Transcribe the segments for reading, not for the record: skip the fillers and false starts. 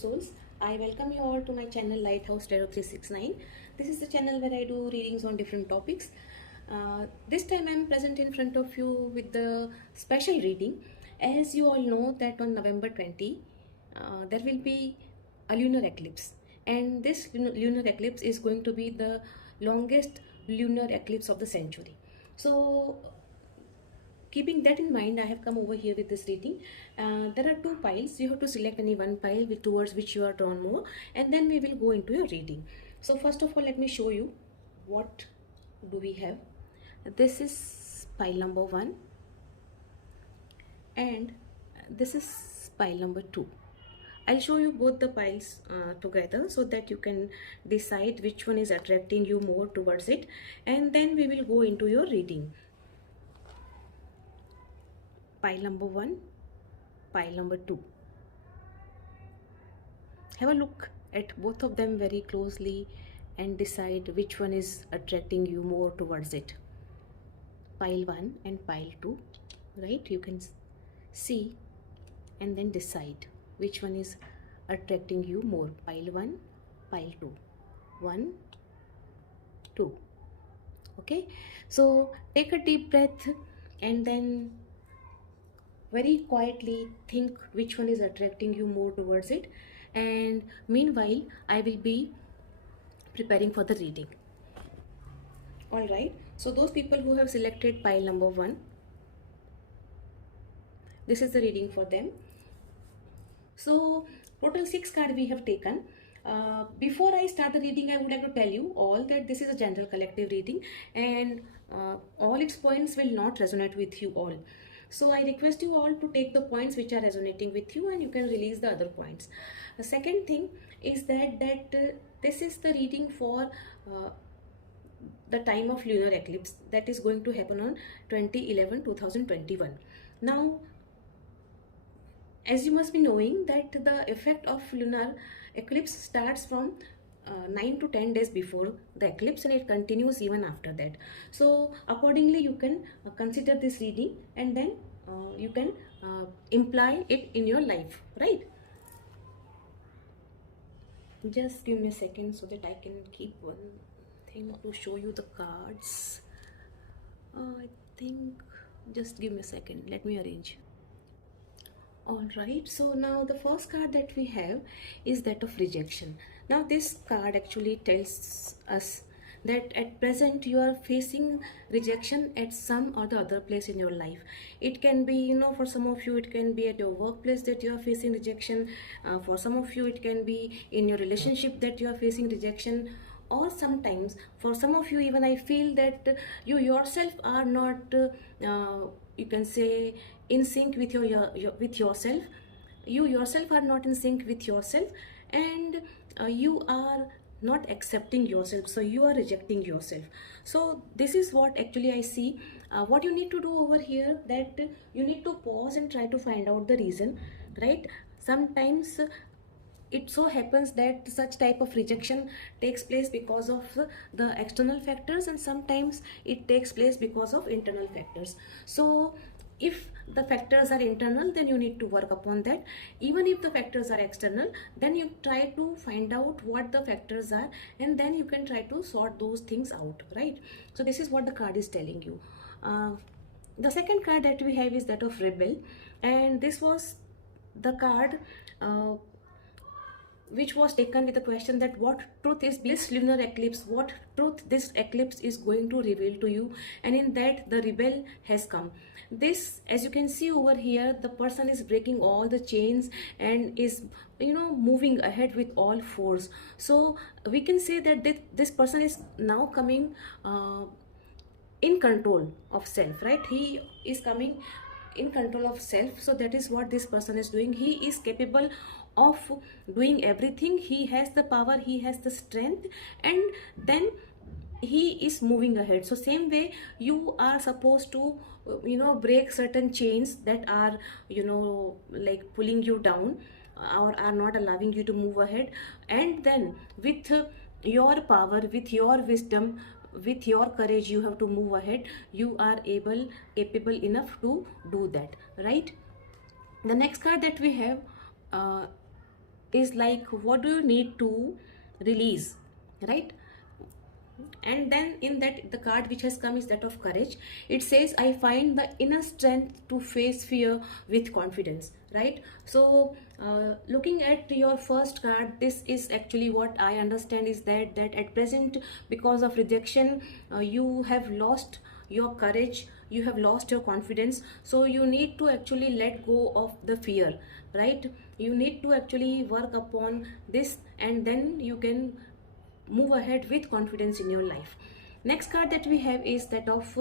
souls. I welcome you all to my channel Lighthouse Tarot 369. This is the channel where I do readings on different topics. This time I am present in front of you with the special reading. As you all know that on November 20, there will be a lunar eclipse, and this lunar eclipse is going to be the longest lunar eclipse of the century. So keeping that in mind, I have come over here with this reading. There are two piles. You have to select any one pile towards which you are drawn more, and then we will go into your reading. So first of all, let me show you what do we have. This is pile number 1 and this is pile number 2. I'll show you both the piles together so that you can decide which one is attracting you more towards it, and then we will go into your reading. Pile number 1, pile number 2. Have a look at both of them very closely and decide which one is attracting you more towards it. Pile 1 and pile 2, right? You can see and then decide which one is attracting you more. Pile 1, pile 2. 1, 2. Okay, so take a deep breath and then very quietly think which one is attracting you more towards it, and meanwhile I will be preparing for the reading. All right, so those people who have selected pile number 1, this is the reading for them. So total 6 cards we have taken. Before I start the reading, I would like to tell you all that this is a general collective reading, and all its points will not resonate with you all. So I request you all to take the points which are resonating with you, and you can release the other points. The second thing is that this is the reading for the time of lunar eclipse that is going to happen on 20/11/2021. Now, as you must be knowing that the effect of lunar eclipse starts from 9 to 10 days before the eclipse, and it continues even after that. So accordingly you can consider this reading, and then you can imply it in your life, right? Just give me a second so that I can keep one thing to show you the cards. I think, just give me a second, let me arrange. Alright, so now the first card that we have is that of rejection. Now this card actually tells us that at present you are facing rejection at some or the other place in your life. It can be, for some of you it can be at your workplace that you are facing rejection. For some of you it can be in your relationship that you are facing rejection. Or sometimes for some of you, even I feel that you yourself are not you can say in sync with with yourself. You yourself are not in sync with yourself, and you are not accepting yourself, so you are rejecting yourself. So this is what actually I see. What you need to do over here, that you need to pause and try to find out the reason, right? Sometimes it so happens that such type of rejection takes place because of the external factors, and sometimes it takes place because of internal factors. So if the factors are internal, then you need to work upon that. Even if the factors are external, then you try to find out what the factors are, and then you can try to sort those things out, right? So this is what the card is telling you. The second card that we have is that of rebel, and this was the card which was taken with the question that what truth is this lunar eclipse, what truth this eclipse is going to reveal to you, and in that the rebel has come. This, as you can see over here, the person is breaking all the chains and is moving ahead with all force. So we can say that this person is now coming in control of self, right? He is coming in control of self. So that is what this person is doing. He is capable of doing everything. He has the power, he has the strength, and then he is moving ahead. So same way you are supposed to break certain chains that are like pulling you down or are not allowing you to move ahead, and then with your power, with your wisdom, with your courage, you have to move ahead. You are capable enough to do that, right? The next card that we have is like what do you need to release, right? And then in that, the card which has come is that of courage. It says, I find the inner strength to face fear with confidence, right? So looking at your first card, this is actually what I understand is that at present, because of rejection, you have lost your courage, you have lost your confidence. So you need to actually let go of the fear, right? You need to actually work upon this, and then you can move ahead with confidence in your life. Next card that we have is that of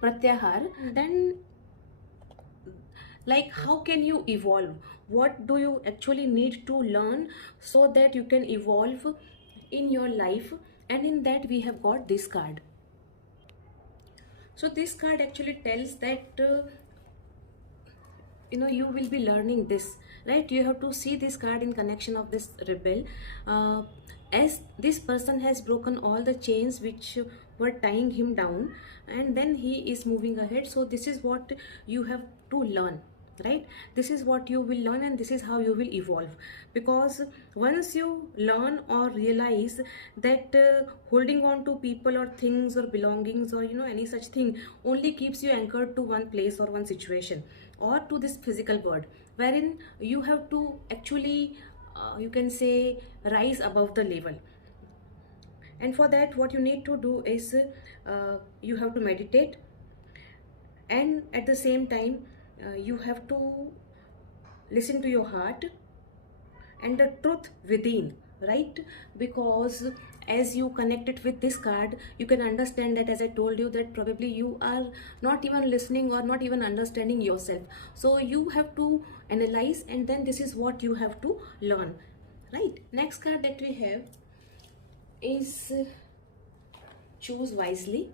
Pratyahar. Then, like, how can you evolve? What do you actually need to learn so that you can evolve in your life? And in that, we have got this card. So this card actually tells that you will be learning this, right? You have to see this card in connection of this rebel, uh, as this person has broken all the chains which were tying him down, and then he is moving ahead. So this is what you have to learn, right? This is what you will learn, and this is how you will evolve. Because once you learn or realize that holding on to people or things or belongings or any such thing only keeps you anchored to one place or one situation or to this physical world, wherein you have to actually you can say rise above the level. And for that, what you need to do is you have to meditate, and at the same time you have to listen to your heart and the truth within, right? Because as you connect it with this card, you can understand that, as I told you, that probably you are not even listening or not even understanding yourself. So you have to analyze, and then this is what you have to learn, right? Next card that we have is choose wisely,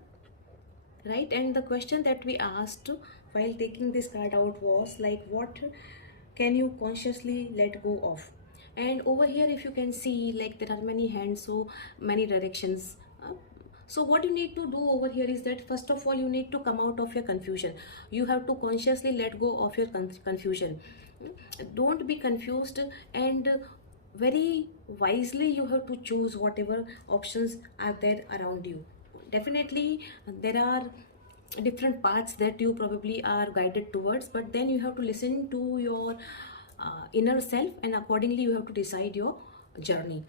right? And the question that we asked while taking this card out was like, what can you consciously let go of? And over here, if you can see, like, there are many hands, so many directions. So what you need to do over here is that, first of all, you need to come out of your confusion. You have to consciously let go of your confusion. Don't be confused, and very wisely you have to choose whatever options are there around you. Definitely there are different paths that you probably are guided towards, but then you have to listen to your inner self, and accordingly you have to decide your journey.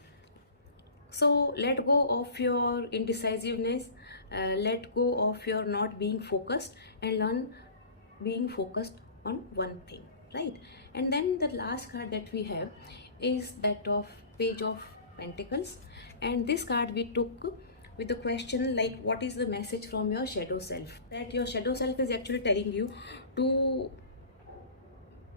So let go of your indecisiveness, let go of your not being focused, and learn being focused on one thing, right? And then the last card that we have is that of Page of Pentacles, and this card we took with the question like, what is the message from your shadow self? That your shadow self is actually telling you to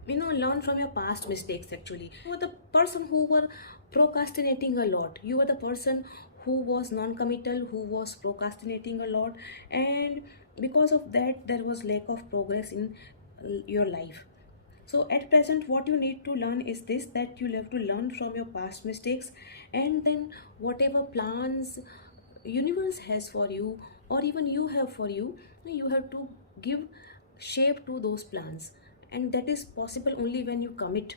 learn from your past mistakes. Actually, you were the person who were procrastinating a lot. You were the person who was non-committal, who was procrastinating a lot, and because of that there was lack of progress in your life. So at present, what you need to learn is this, that you have to learn from your past mistakes, and then whatever plans universe has for you, or even you have for you, you have to give shape to those plans. And that is possible only when you commit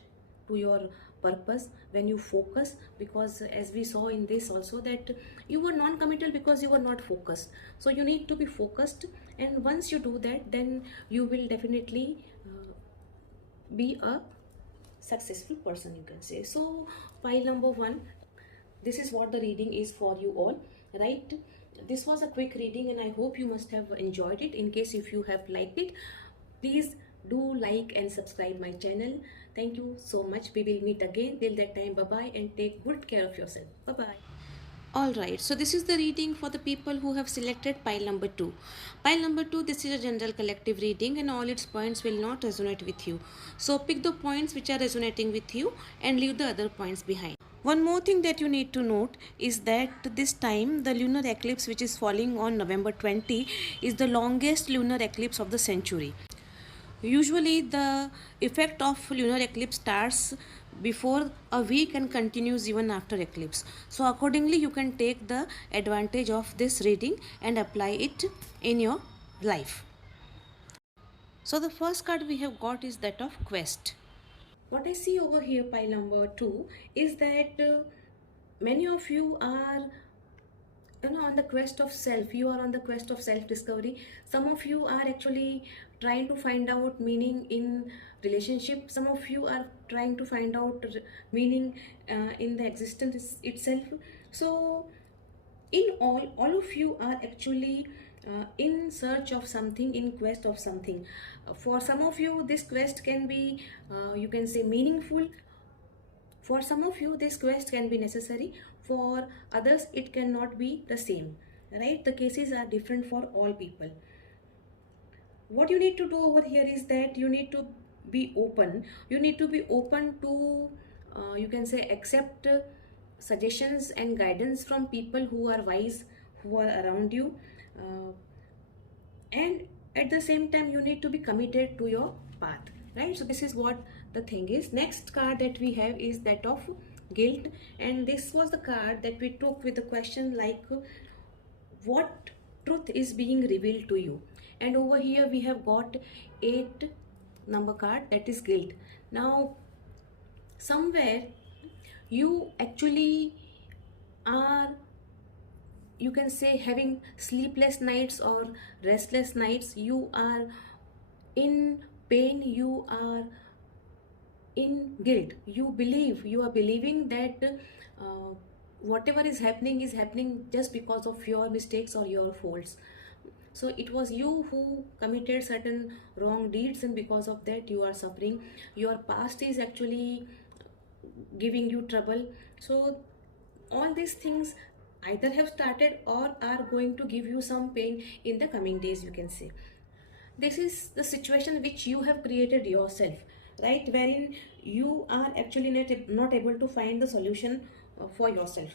to your purpose, when you focus. Because as we saw in this also, that you were non-committal because you were not focused. So you need to be focused, and once you do that, then you will definitely be a successful person, you can say. So pile number 1, this is what the reading is for you all, right? This was a quick reading, and I hope you must have enjoyed it. In case if you have liked it, please do like and subscribe my channel. Thank you so much. We will meet again. Till that time, bye bye, and take good care of yourself. Bye bye. Alright, so this is the reading for the people who have selected pile number 2. Pile number 2, this is a general collective reading, and all its points will not resonate with you. So pick the points which are resonating with you and leave the other points behind. One more thing that you need to note is that this time the lunar eclipse, which is falling on November 20, is the longest lunar eclipse of the century. Usually the effect of lunar eclipse starts before a week and continues even after eclipse. So accordingly you can take the advantage of this reading and apply it in your life. So the first card we have got is that of Quest. what I see over here, pile number 2, is that many of you are, on the quest of self. You are on the quest of self discovery. Some of you are actually trying to find out meaning in relationship. Some of you are trying to find out meaning in the existence itself. So in all of you are actually in search of something, in quest of something. For some of you this quest can be, you can say, meaningful. For some of you, this quest can be necessary. For others, it cannot be the same. Right? The cases are different for all people. What you need to do over here is that you need to be open. You need to be open to, you can say, accept suggestions and guidance from people who are wise, who are around you. And at the same time, you need to be committed to your path. Right? So this is what the thing is. Next card that we have is that of guilt, and this was the card that we took with the question like, what truth is being revealed to you? And over here we have got 8 number card, that is guilt. Now somewhere you actually are, you can say, having sleepless nights or restless nights. You are in pain, you are in guilt. You are believing that whatever is happening just because of your mistakes or your faults. So it was you who committed certain wrong deeds, and because of that you are suffering. Your past is actually giving you trouble. So all these things either have started or are going to give you some pain in the coming days, you can say. This is the situation which you have created yourself, right, wherein you are actually not able to find the solution for yourself.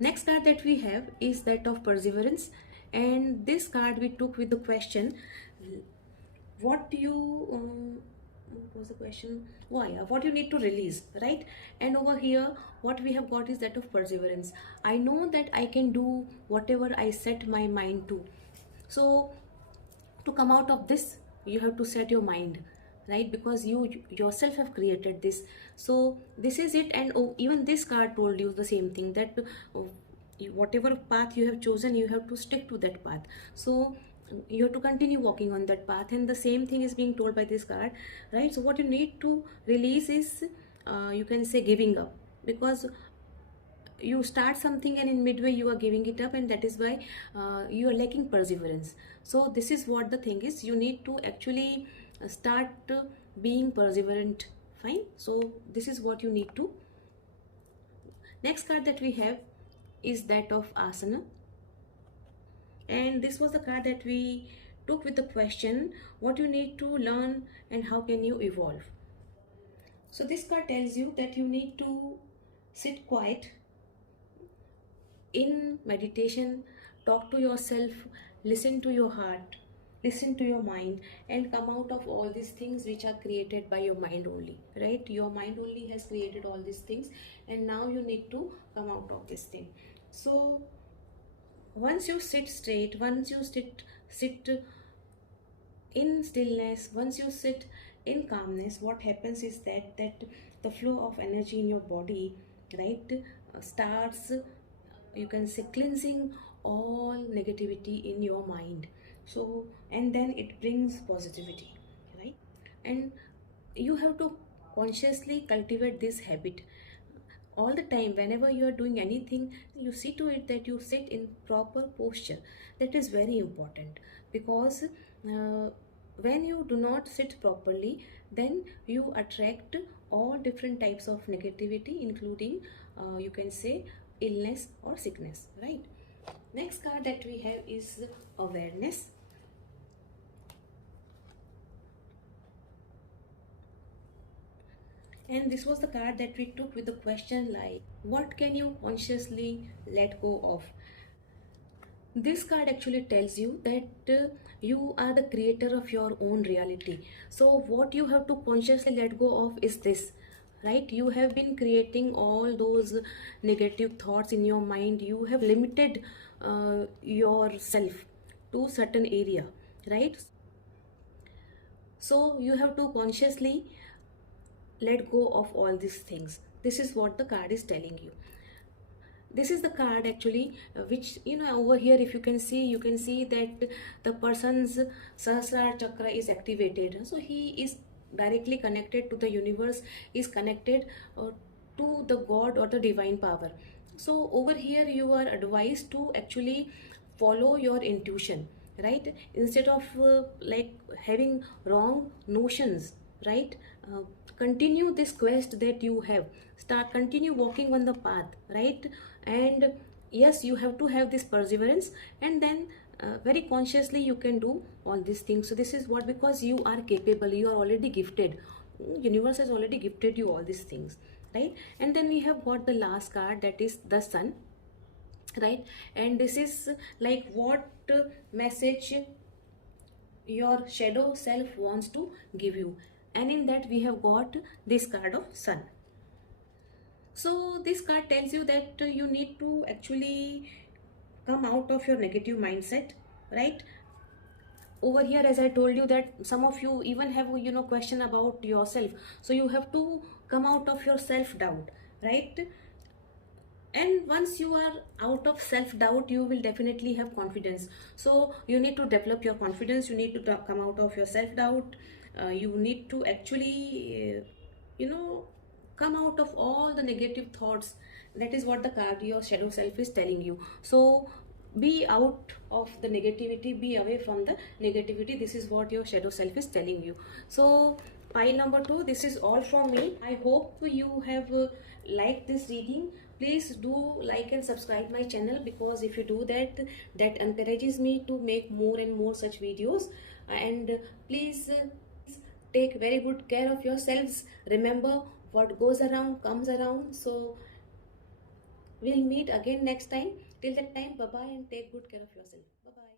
Next card that we have is that of perseverance, and this card we took with the question, what do you what was the question? Why? What you need to release, right? And over here, what we have got is that of perseverance. I know that I can do whatever I set my mind to. So to come out of this, you have to set your mind, right? Because you yourself have created this. So this is it. And even this card told you the same thing, that whatever path you have chosen, you have to stick to that path. So you have to continue walking on that path, and the same thing is being told by this card, right? So what you need to release is, you can say, giving up. Because you start something and in midway you are giving it up, and that is why you are lacking perseverance. So this is what the thing is. You need to actually start being perseverant. Fine. So this is what you need to. Next card that we have is that of asana, and this was the card that we took with the question, what you need to learn and how can you evolve. So this card tells you that you need to sit quiet in meditation, talk to yourself, listen to your heart, listen to your mind, and come out of all these things which are created by your mind only, right? Your mind only has created all these things, and now you need to come out of this thing. So once you sit straight, once you sit in stillness, once you sit in calmness, what happens is that the flow of energy in your body, right, starts, you can say, cleansing all negativity in your mind. So, and then it brings positivity, right? And you have to consciously cultivate this habit all the time. Whenever you are doing anything, you see to it that you sit in proper posture. That is very important, because when you do not sit properly, then you attract all different types of negativity, including, you can say, illness or sickness, right? Next card that we have is awareness. And this was the card that we took with the question like, what can you consciously let go of? This card actually tells you that you are the creator of your own reality. So what you have to consciously let go of is this, right? You have been creating all those negative thoughts in your mind. You have limited yourself to certain area, right? So you have to consciously let go of all these things. This is what the card is telling you. This is the card actually, which, over here, if you can see, you can see that the person's Sahasrara chakra is activated. So he is directly connected to the universe, is connected to the god or the divine power. So over here you are advised to actually follow your intuition, right? Instead of like having wrong notions, right? uh, Continue this quest that you have, start, continue walking on the path, right? And yes, you have to have this perseverance, and then very consciously you can do all these things. So this is what, because you are capable, you are already gifted. Universe has already gifted you all these things, right? And then we have got the last card, that is the Sun, right? And this is like what message your shadow self wants to give you. And in that we have got this card of Sun. So this card tells you that you need to actually come out of your negative mindset, right? Over here, as I told you, that some of you even have, question about yourself. So you have to come out of your self doubt, right? And once you are out of self doubt, you will definitely have confidence. So you need to develop your confidence, you need to come out of your self doubt. You need to actually you know come out of all the negative thoughts. That is what the card, your shadow self, is telling you. So be out of the negativity, be away from the negativity. This is what your shadow self is telling you. So pile number 2, this is all from me. I hope you have liked this reading. Please do like and subscribe my channel, because if you do that, that encourages me to make more and more such videos. And please take very good care of yourselves. Remember, what goes around comes around. So we'll meet again next time. Till that time, bye bye, and take good care of yourself. Bye bye.